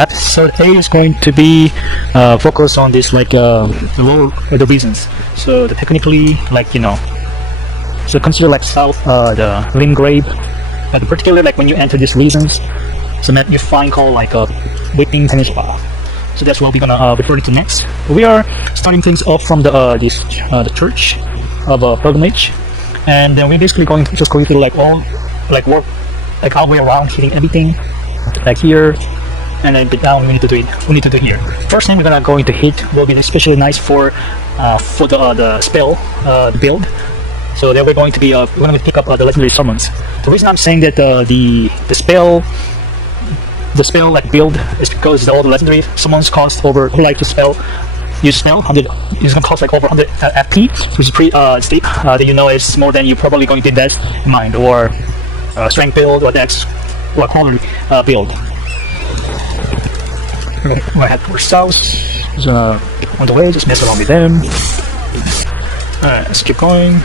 episode 8 is going to be focused on this, like the reasons. So technically, like, you know, so consider like south the Lim Grave, but particularly like when you enter these regions, so that you find called like Weeping Peninsula. So that's what we're gonna refer to next. We are starting things off from the the church of pilgrimage, and then we're basically going to just go through like all like work like all the way around, hitting everything like here, and then down we need to do it. We need to do here. First thing we're gonna going to hit will be especially nice for the spell build. So then we're going to be we're going to pick up the legendary summons. The reason I'm saying that the spell like build is because all the legendary summons cost over, who like to use spell 100, it's gonna cost like over 100 FP, which is pretty steep. That you know is more than you're probably going to invest in mind, or strength build, or dex, or quality build. We'll head for south. Just on the way, just mess around with them. Alright, let's keep going.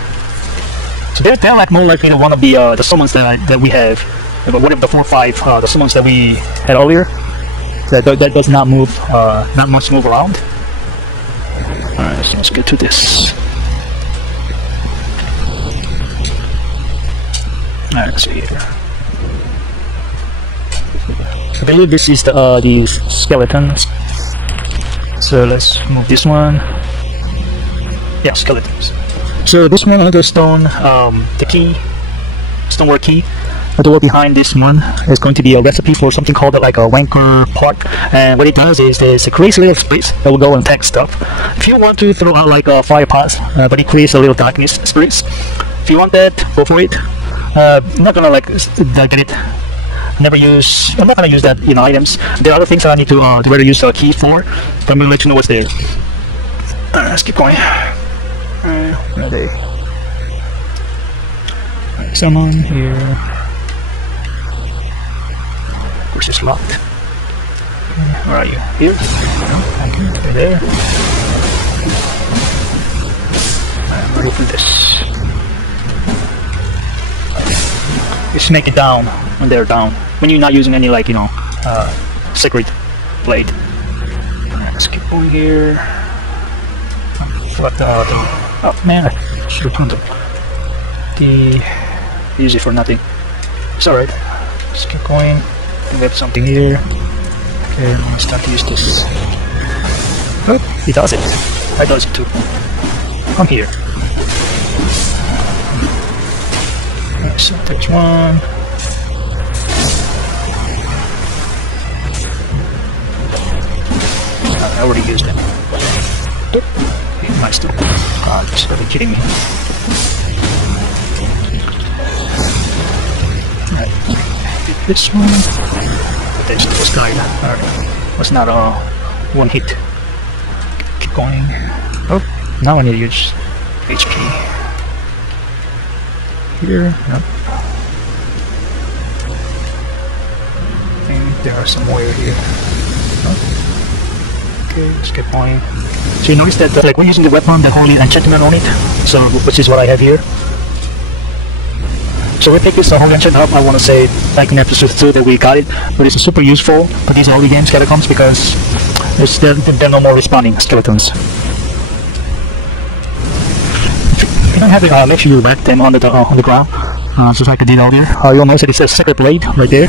So they're like more likely to one of the summons that we have. One of the 4 or 5 the summons that we had earlier. That does not move, not much move around. Alright, so let's get to this. Alright, let's see here. I believe this is the skeletons. So let's move this one. Yeah, skeletons. So this one, another stone, the key, stonework key. The door behind this one is going to be a recipe for something called like a wanker pot, and what it does is it creates a little space that will go and attack stuff. If you want to throw out like a fire pots, but it creates a little darkness spirits. If you want that, go for it. I'm not gonna like get it. I'm not gonna use that in items. There are other things that I need to rather use a key for, but I'm gonna let you know what's there. Let's keep going. Where are they? Right, someone here. Of course, it's locked. Where are you? Here? No, thank you. You're there. I'm gonna open this. Just make it down when they're down. When you're not using any, like, you know, sacred blade. Right, let's keep going here. Oh man, I should have turned the use it for nothing. It's alright. Let's keep going. We have something here. Okay, I'm gonna start to use this. Oh, he does it. I does it too. Come here. Alright, so there's one. I already used it. Nice too. God, just gotta be kidding me. Alright, this one. There's this guy. Alright, was not a one hit. Keep going. Oh, now I need to use HP. Here, nope. I think there are some wire here. Oh. Okay, let's keep going. So you notice that like we're using the weapon that holy enchantment on it, so which is what I have here. So we pick this holy enchantment up. I want to say like in episode 2 that we got it, but it's super useful for these early game skeletons because they're no more respawning skeletons. If you don't have it, make sure you whack them on the ground. Just like I did earlier. You'll notice that it says sacred blade right there.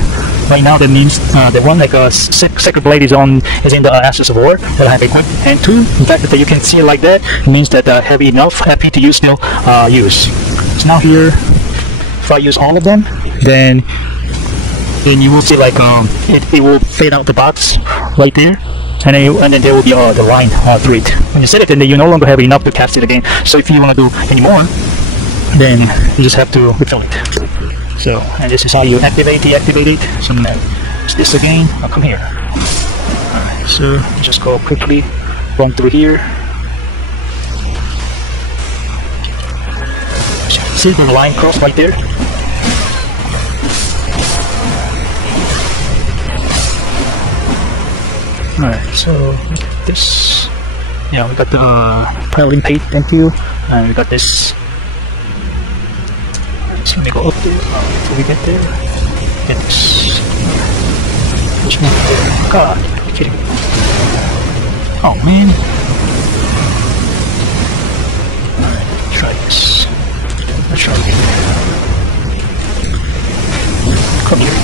Right now that means the one like sacred blade is in the Ashes of War that I have equipped, and 2, in fact that you can see it like that, it means that heavy enough, happy to use still use. So now here, if I use all of them, then you will see like it will fade out the box right there. And then there will be the line through it. When you set it, then you no longer have enough to cast it again. So if you want to do any more, then you just have to refill it. So, and this is how you activate, deactivate it. So now, it's this again. I'll come here. Alright, so just go quickly, run through here. See the line cross right there? Alright, so this. Yeah, we got the piling paint, thank you. And we got this. So let me go up there before we get there. Get this. God, are you kidding me? Oh man. Alright, try this. Let's try it. Come here.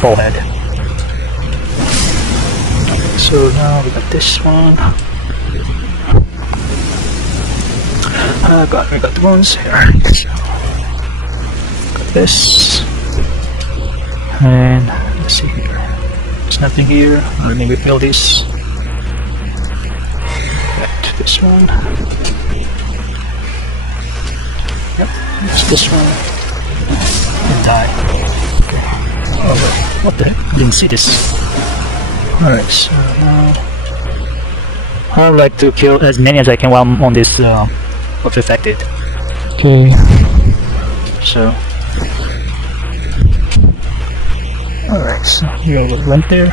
Forehead. So now we got this one. We got the ones here. So, got this. And let's see here. There's nothing here. Let me refill this. Got this one. Yep, it's this one. And die. Okay. Oh, what the heck? I didn't see this. Alright, so now I would like to kill as many as I can while I'm on this what's affected. Okay. So alright, so we went there.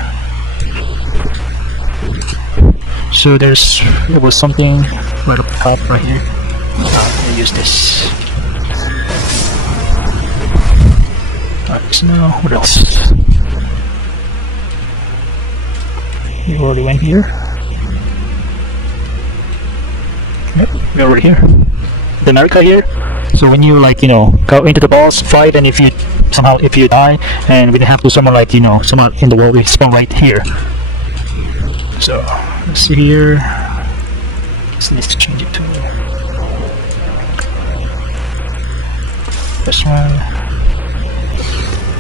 So there was something right up top right here. Let me use this. Alright, so now what else? We already went here. Yep, we're already here. The America here. So when you go into the boss fight, and if you die and we have to someone someone in the world, we spawn right here. So let's see here. This needs to change it to this one.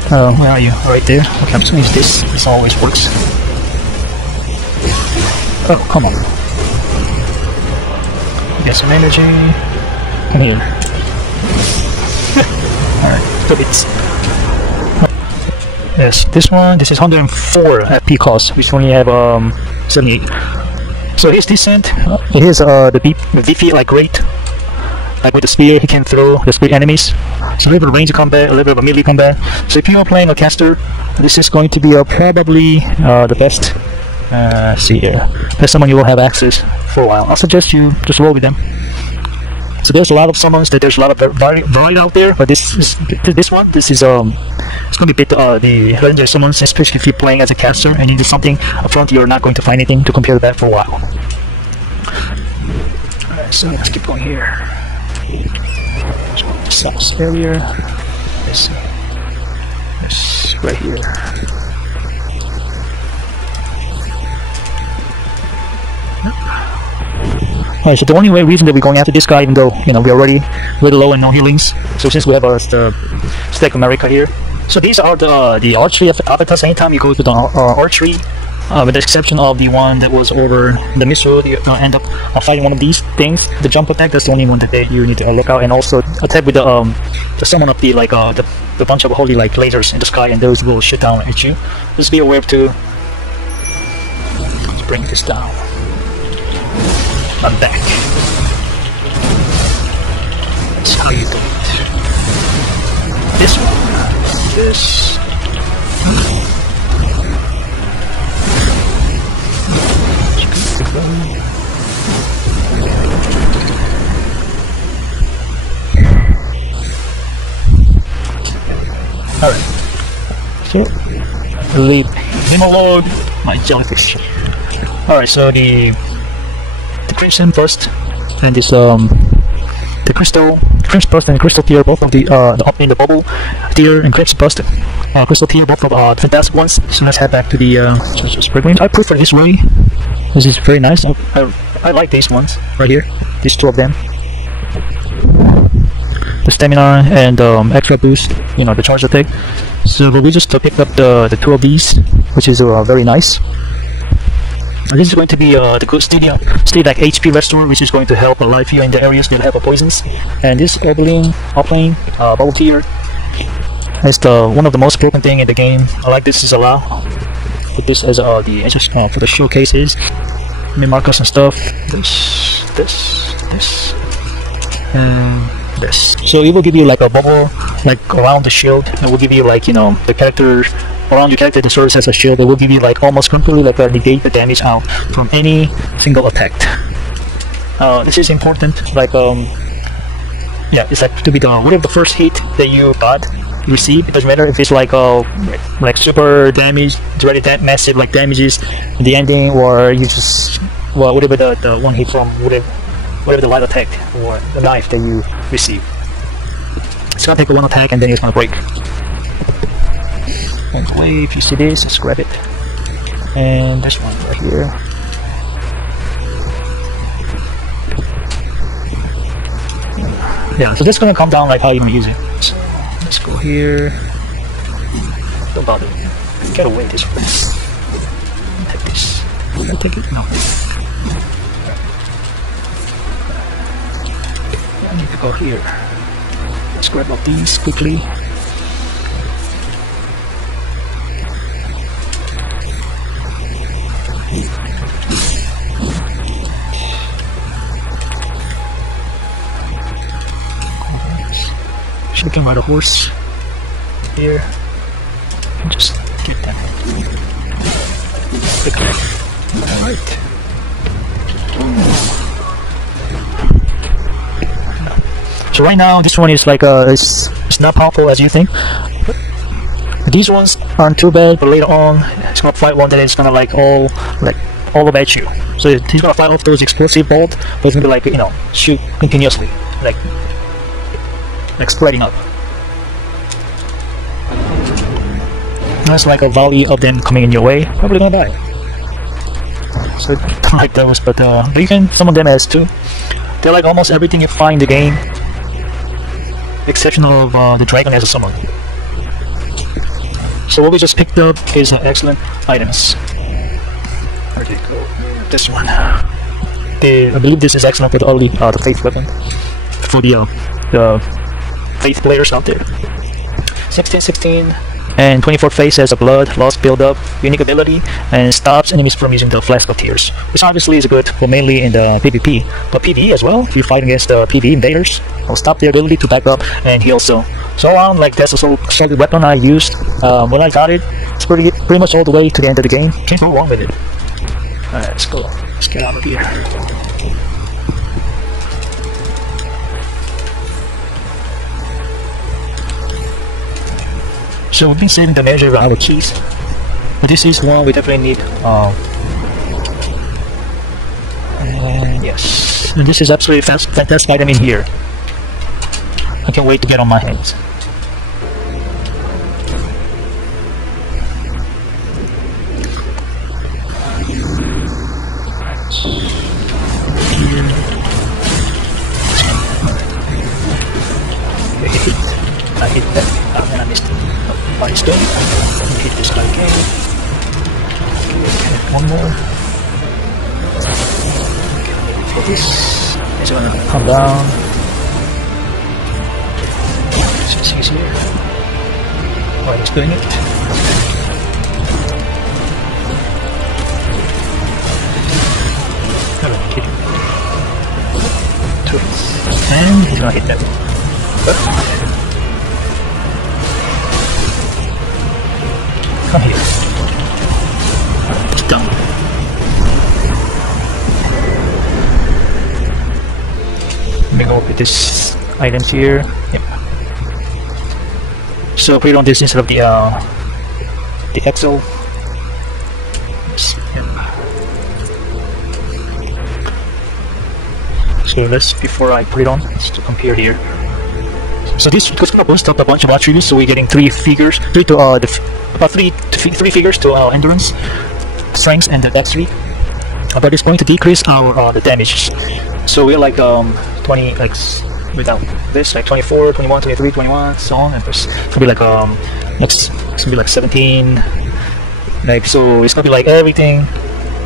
Oh, where are you? Right there. Okay, I'm just gonna use this. This always works. Oh, come on. Get some energy. Come here. Alright, 2 bits. Yes, this one, this is 104 FP cost, which only have 78. So he's decent. He has the VP like great. Like with the spear, he can throw the spear enemies. So a little bit of range combat, a little bit of a melee combat. So if you are playing a caster, this is going to be probably the best. See here, best summon you will have access for a while. I suggest you just roll with them. So there's a lot of summons, there's a lot of variety out there, but this is it's gonna be a bit the legendary summons, especially if you're playing as a caster and you do something up front, you're not going to find anything to compare that for a while. Alright, so let's keep going here. Let's go to the south area. Let's see. This right here. Alright, so the only reason that we're going after this guy, even though we're already really low and no healings, so since we have the stack America here, so these are the archery avatars. Anytime you go to the archery, with the exception of the one that was over the missile, you end up fighting one of these things. The jump attack, that's the only one that you need to look out, and also attack with the summon of the bunch of holy lasers in the sky, and those will shoot down at you. Just be aware to bring this down. I'm back. That's how you do it. This one. This. Alright. So, leave him alone, my jellyfish. Alright, so the crimson burst and this the crimson burst and crystal tear, both of the up in the bubble tear and crimson burst, crystal tear, both of fantastic ones. So let's head back to the Spring. I prefer this way. This is very nice. I like these ones right here. These two of them. The stamina and extra boost, the charge attack. So we just picked up the two of these, which is very nice. And this is going to be the good stay like HP restore, which is going to help alive you in the areas that have poisons. And this Elden bubble tier is one of the most broken thing in the game. I like this is allow. Put this as just for the showcases, markers and stuff. This, and this. So it will give you like a bubble around the shield. It will give you the character. Around your character that serves as a shield, it will give you almost completely negate the damage out from any single attack. This is important. Yeah, it's to be whatever the first hit that you got, receive. It doesn't matter if it's like super damage, it's already that massive like damages in the ending, or you just whatever the one hit from whatever the light attack or the knife that you receive. It's gonna take one attack and then it's gonna break. And wait, if you see this, let's grab it. And there's one right here. Yeah, so that's gonna come down like how you use it. So let's go here. Don't bother. Get away this way. Take this. Can I take it? No. I need to go here. Let's grab all these quickly. We can ride a horse here and just get them. Alright. So right now this one is like it's not powerful as you think. These ones aren't too bad, but later on it's gonna fight one that is gonna like all over at you. So he's gonna fight off those explosive bolts, but it's gonna be like, you know, shoot continuously. Like spreading up. That's like a volley of them coming in your way. Probably gonna die. So don't like those, but you can summon them as too. They're like almost everything you find in the game, exception of the dragon as a summon. So what we just picked up is excellent items. Where did it go? This one. I believe this is excellent for the faith weapon for the faith players out there. 16, and 24 phase has a blood loss build-up, unique ability, and stops enemies from using the Flask of Tears, which obviously is good for mainly in the PvP, but PvE as well. If you fight against the PvE invaders, it'll stop their ability to back up and heal. So around like that's a solid weapon I used when I got it. It's pretty much all the way to the end of the game. Can't go wrong with it. Alright, let's go. Let's get out of here. So we've been saving the measure of our keys, but this is one we definitely need. And yes, and this is absolutely fantastic item in here. I can't wait to get on my hands. I hit that, and I missed it. By stone. Hit this guy again. Okay, one more. For this, it's gonna come down. So it's easier. While it's doing it. Alright, hit it. Two hits. And he's gonna hit that. Come here. It's done. Let me go with this items here. Yep. So put it on this instead of the Exo. Yep. So let's, before I put it on, let's compare here. So this is gonna boost up a bunch of attributes. So we're getting three figures to endurance, strength, and the dexterity. But it's going to decrease our the damage. So we're like 20, like without this, like 24, 21, 23, 21, so on, and it's gonna be like next it's gonna be like 17. Like, so it's gonna be like everything.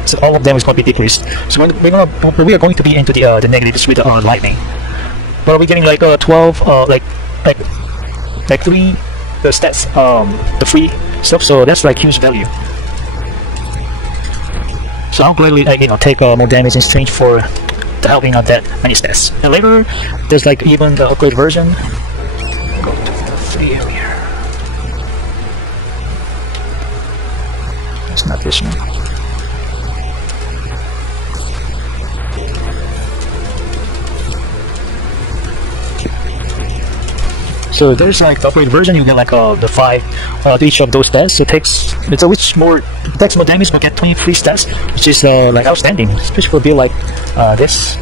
So all of them is going to be decreased. So we are going to be into the negatives with lightning. But we're getting like 12, like 3 the stats, the free stuff. So that's like huge value. So I'll gladly take more damage in exchange for the helping out that many stats. And later there's like even the upgrade version. Go to the 3 area. It's not this one. So there's like the upgrade version, you get like the 5 to each of those stats. So it takes which more takes more damage but get 23 stats, which is like outstanding, especially for a build like this.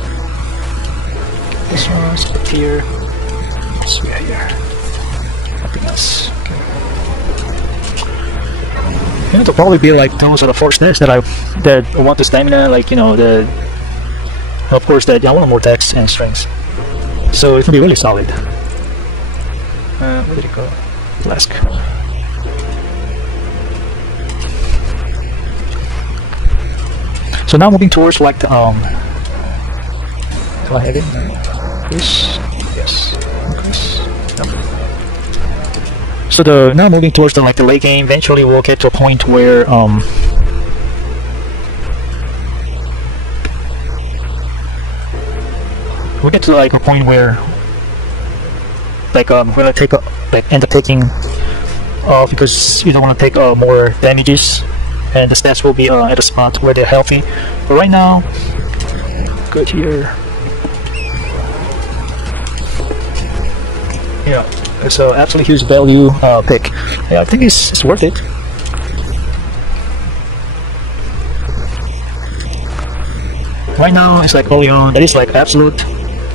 This one's up here. This way here. Nothing else. Okay. Yeah, it'll probably be like those are the 4 stats that I want the stamina, like, you know, the of course that I want more attacks and strengths. So it will be really solid. Where did it go? Flask. So now moving towards like the do I have it? This? Yes. No. So now moving towards the late game. Eventually we'll get to a point where we'll get to like a point where like we're gonna take end up taking because you don't want to take more damages, and the stats will be at a spot where they're healthy. But right now, good here. Yeah, it's an absolutely huge value pick. Yeah, I think it's worth it. Right now, it's like early on. That is like absolute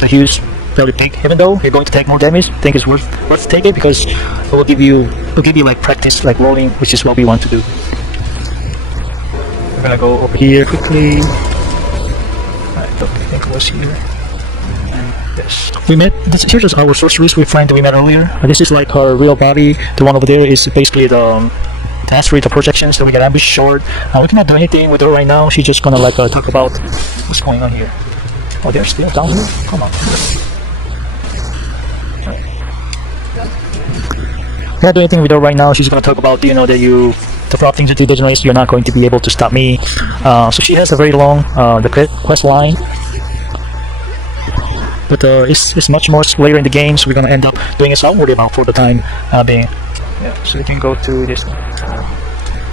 a huge value pick. Even though you're going to take more damage, I think it's worth to take it because it will give you like practice, like rolling, which is what we want to do. We're gonna go over here quickly. I don't think it was here. Yes. We met. Here's just our sorceress we friend we met earlier. This is like her real body. The one over there is basically the mastery, the projections that we get ambush short. We cannot do anything with her right now. She's just gonna like talk about what's going on here. Oh, they're still down here? Come on. Can't do anything with her right now. She's gonna talk about, you know, the proper things to do degenerates. You're not going to be able to stop me. So she has a very long the quest line. But it's much more later in the game, so we're gonna end up doing it outward about for the time being. Yeah, so we can go to this one,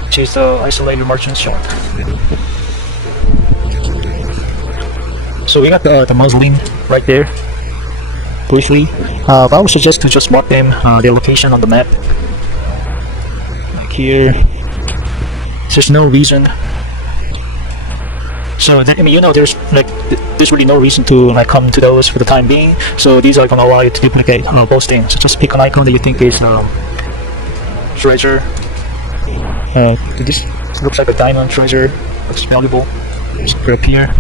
which is the isolated merchant shop. So we got the mausoleum right there, briefly. But I would suggest to just mark them their location on the map, like here. There's no reason. So that, I mean, you know, there's really no reason to like come to those for the time being. So these are gonna allow you to duplicate both things. So just pick an icon that you think is treasure. This looks like a diamond treasure. Looks valuable. Just put up here.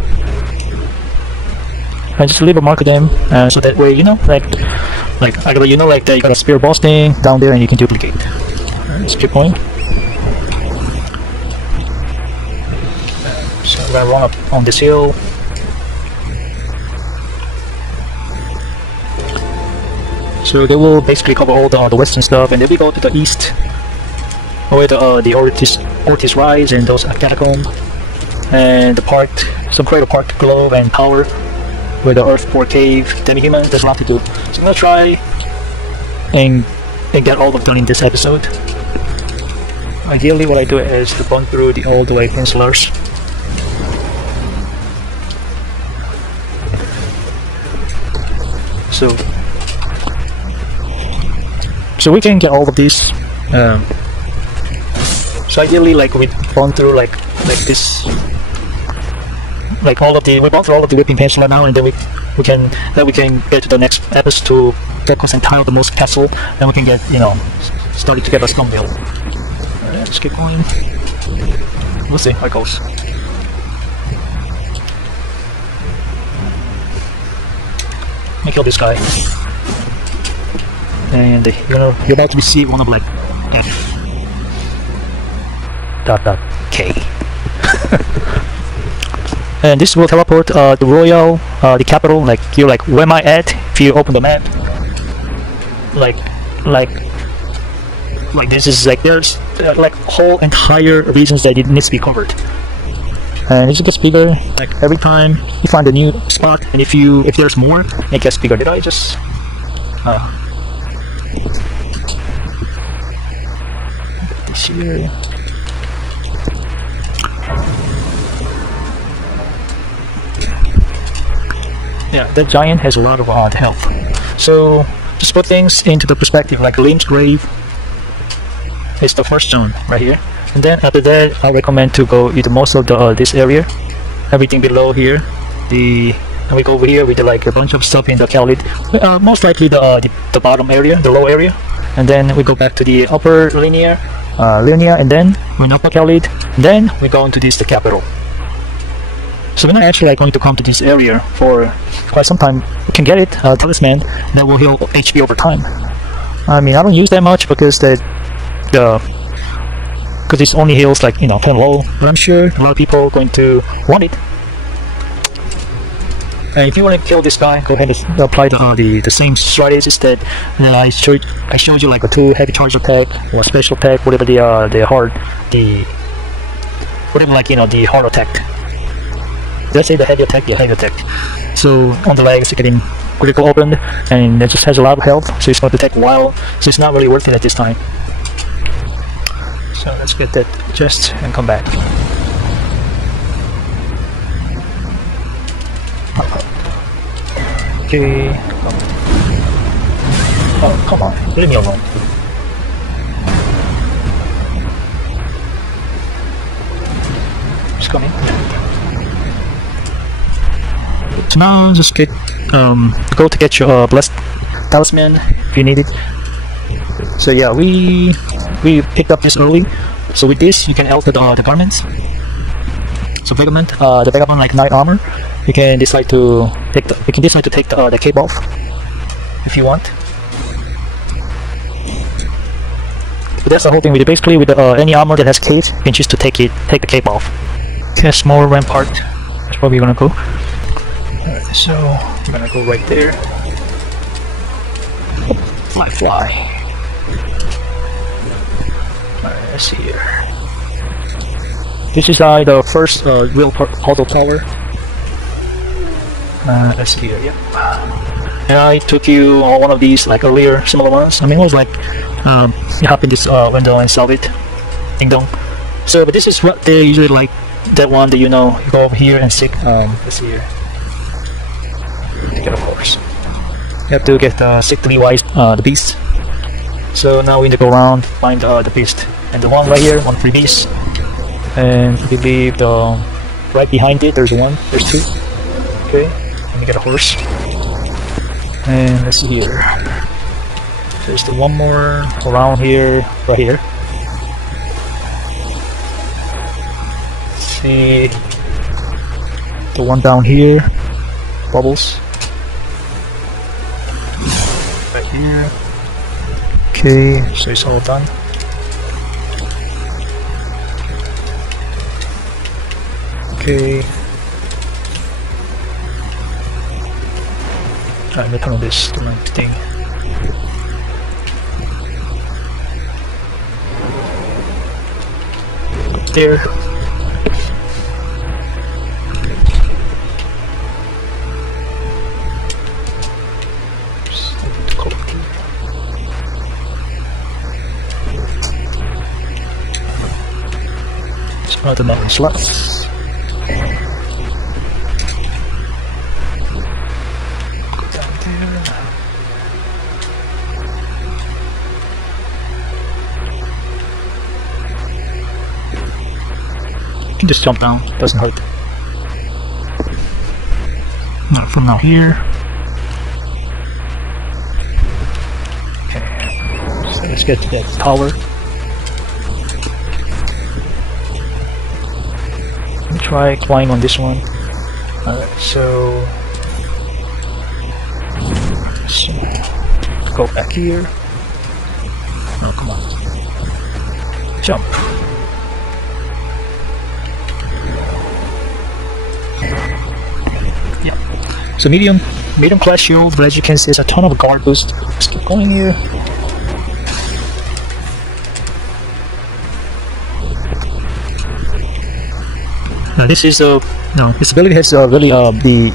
And just leave a mark of them, so that way, you know, like you know, like that you got a spear boss thing down there, and you can duplicate. Let's keep going. So we're gonna run up on this hill. So they will basically cover all the western stuff, and then we go to the east, where the Ortiz Rise and those catacomb, and the park, some creative park globe and power, with the Earthport Cave, demi-human. There's a lot to do. So I'm gonna try and get all of them done in this episode. Ideally, what I do is to run through the all the way peninsulas. So we can get all of these. So ideally, like we run through like this. Like we gone through all of the Weeping Peninsula now, and then we can get to the next episode to focus and tile the most castle. Then we can get, you know, started to get a scum build. Alright, let's keep going. We'll see how it goes. Let me kill this guy. And you know, you're about to receive one of like F.K. And this will teleport the royal, the capital, like you're like, where am I at? If you open the map, like this is like, there's like whole entire regions that it needs to be covered. And it just gets bigger, like every time you find a new spot, and if there's more, it gets bigger. Did I just this here? Yeah, that giant has a lot of health. So just put things into the perspective. Like Liam's grave is the first zone right here, and then after that I recommend to go into most of the this area, everything below here. And we go over here with like a bunch of stuff in the Khalid, most likely the bottom area, the low area, and then we go back to the upper linear, and then we're in upper Khalid, and then we go into this the capital. So we're not actually like going to come to this area for quite some time. We can get it, talisman that will heal HP over time. I mean, I don't use that much because because it only heals like, you know, kind of low, but I'm sure a lot of people are going to want it. And if you want to kill this guy, go ahead and apply the same strategies that I showed you, like a 2 heavy charge attack or special attack, whatever the hard attack. Did I say the heavy attack? Yeah, heavy attack. So on the legs, you're getting critical opened, and it just has a lot of health, so it's going to take a while. So it's not really worth it at this time. So let's get that chest and come back. Okay. Oh, come on, leave me alone. It's coming. So now just go to get your blessed talisman if you need it. So yeah, we picked up this early. So with this you can alter the garments. So the vagabond like knight armor. You can decide to take the cape off if you want. But that's the whole thing with it. Basically, with any armor that has cape, you can choose to take the cape off. Okay, small rampart. That's where we're gonna go. Alright, so we're gonna go right there. Fly. Alright, let's see here. This is the first real portal tower. Let's see here, yeah. And I took you on one of these like earlier similar ones. I mean, it was like you hop in this window and solve it. Ding dong. So, but this is what they usually like. That one that you know, you go over here and seek. Let's see here. To get a horse. You have to get seek the beast. So now we need to go around, find the beast, and the one right here, one free beast. And I believe right behind it, there's two. Okay. Let me get a horse. And let's see here. There's the one more around here, right here. Let's see. The one down here. Bubbles. Right here. Okay, so it's all done. Okay. Alright, let me turn on this thing. Up there. It's one of the mountain slots. You can just jump down, doesn't hurt. Now from now here. Okay, so let's get to that tower. Let me try climbing on this one. So go back here. Oh, come on. Jump. Yeah. So medium class shield, but as you can see, there's a ton of guard boost. Let's keep going here. Now this is its ability has really the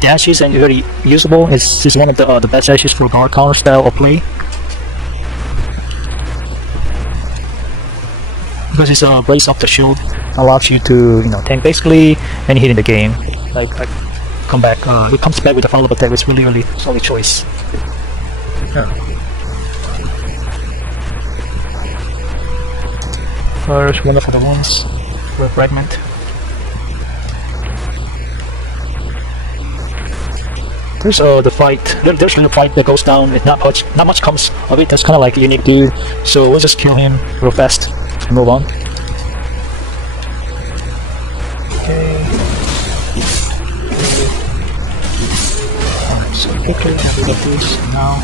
dashes and very usable. It's one of the best dashes for guard counter style of play. Because it's raise up the shield, allows you to tank basically any hit in the game. Like come back, it comes back with a follow-up attack. It's really solid choice. First, one of the ones with fragment. There's the fight. There's a fight that goes down. Not much comes of it. That's kind of like a unique dude. So we'll just kill him real fast and move on. Okay. Alright, so quickly get rid of this now.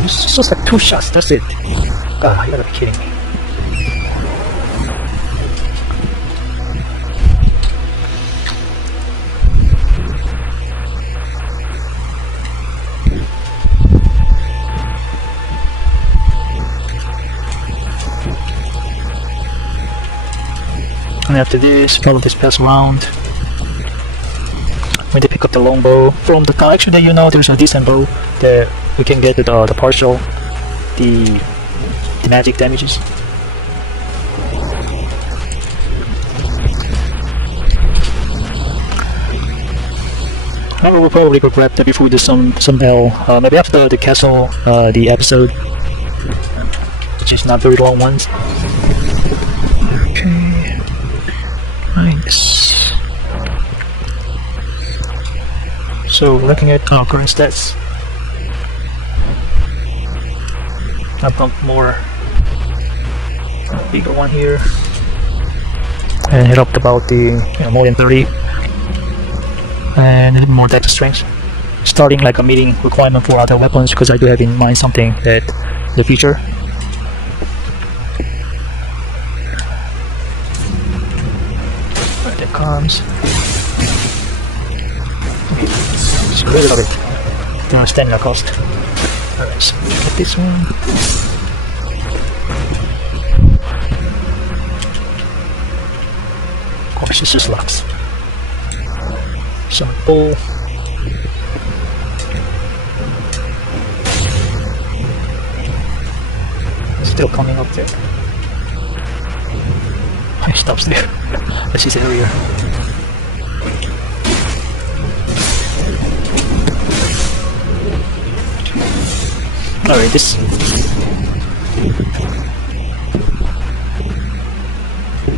It's just like 2 shots, that's it. God, you gotta be kidding me. And after this, follow this pass around. When they pick up the longbow from the collection that you know, there's a decent bow that we can get the partial, the magic damages. I will probably grab that before we do some L. Maybe after the castle, the episode, which is not very long ones. Okay, nice. So looking at current stats, I bumped more, bigger one here, and hit up about the more than 30, and a little more depth strength. Starting like a meeting requirement for other weapons because I do have in mind something that the future. Right, that comes. Just get rid of it. Don't stand the cost. Alright, so get this one. Of course, it's just locks. Some bull. Still coming up there. He stops there. As he said earlier. Alright, this.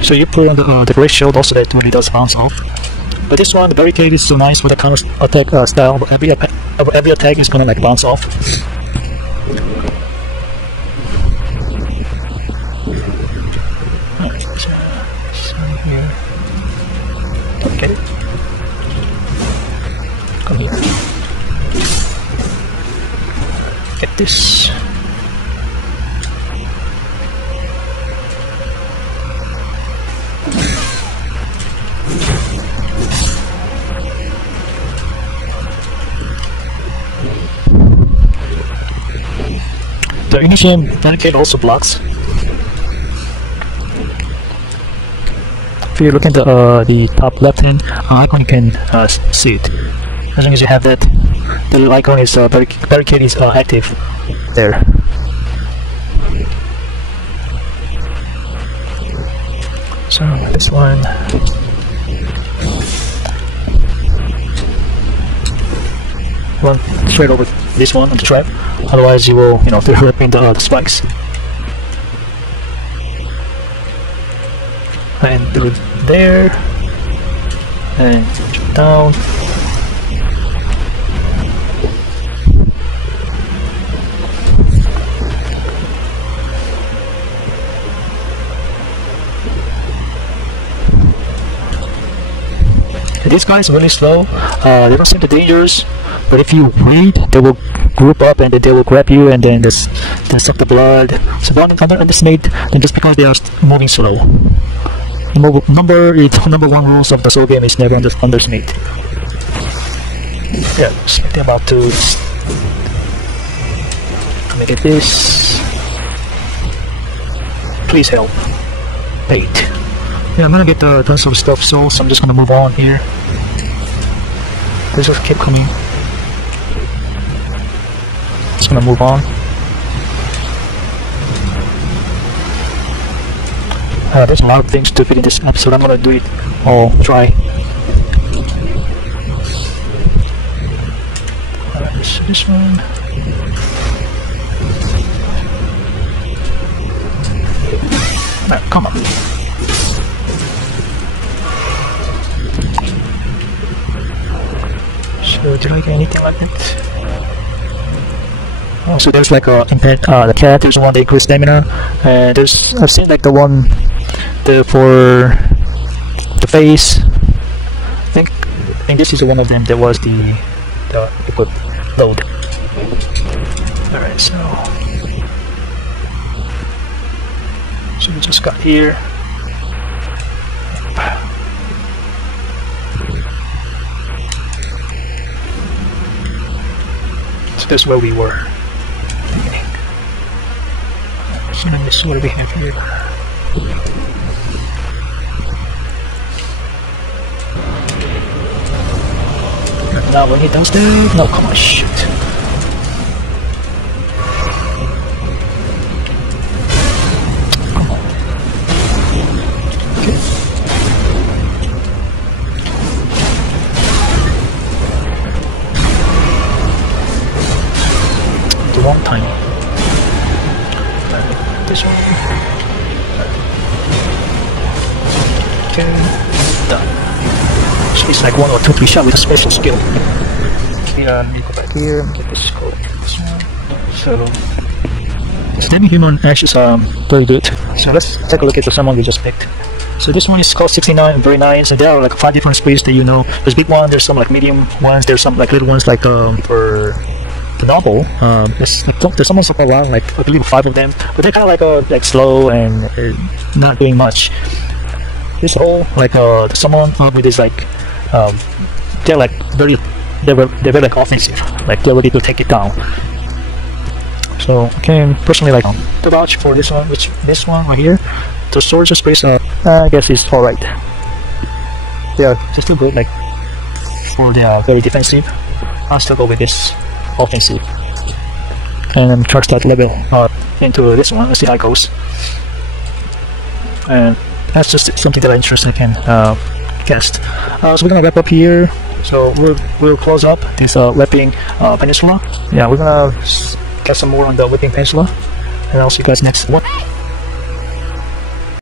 So you put on the great shield also that really does bounce off. But this one, the barricade is so nice with the counter attack style. But every attack is gonna like bounce off. Alright, so here. Okay. Come here. Get this. The initial barricade also blocks. If you look at the top left hand icon, you can see it. As long as you have that, the little icon is barricade is active there. So this one. Run straight over this one on the trap, otherwise you will, throw up in the spikes. And do it there, and jump down. These guys are really slow. They don't seem too dangerous, but if you wait, they will group up and then they will grab you and then they suck the blood. So don't underestimate them just because they are moving slow. Number one rules of the soul game is never underestimate. Yeah, they're about to. Let me get this. Please help. Wait. Yeah, I'm gonna get tons of stuff, so I'm just gonna move on here. They just keep coming. Just gonna move on. there's a lot of things to fit in this episode. I'm gonna do it all try. This one. Now, come on. So did I get anything like that? Oh, so there's like a the cat. There's one that increases stamina, and there's I've seen like the one for the face. I think this is one of them. That was the equip load. All right, so we just got here. So that's where we were. So now this is what we have here. Now when he does that, no, come on, shoot. Come on. Okay. The wrong timing. This one. Okay, done. So it's like 1 or 2, 3 shots with a special skill. Okay, let me go back here and get this scroll. So, stabbing human actions are very good. So let's take a look at the summon we just picked. So this one is called 69, very nice. So there are like 5 different speeds that you know. There's big one, there's some like medium ones, there's some like little ones like for the novel. There's someone so around like I believe 5 of them, but they're kind of like slow and not doing much. This whole like someone with this like they're very like offensive, like they're ready to take it down. So I can personally like to vouch for this one, this one right here. The swords space I guess is alright. They are still good, like for they are very defensive. I'll still go with this offensive and charge that level into this one. Let's see how it goes. And that's just something that I'm interested in guessed. So we're gonna wrap up here. So we'll close up this Weeping Peninsula. Yeah, we're gonna get some more on the Weeping Peninsula, and I'll see you guys next one.